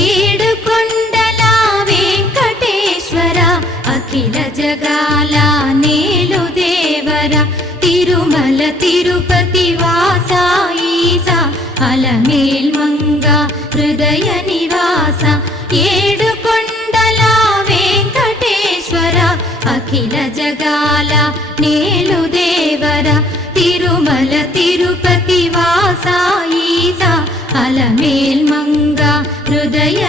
ఏడు కొండల వెంకటేశ్వర అఖిల జగాల నేలు దేవర తిరుమల తిరుపతి వాస ఈసా అలమేల్ మంగ హృదయ నివాస ఏడు కొండల వెంకటేశ్వర అఖిల జగాల నేలు దేవర తిరుమల తిరుపతి వాస ఈసా అలమేల్ మంగ హృదయ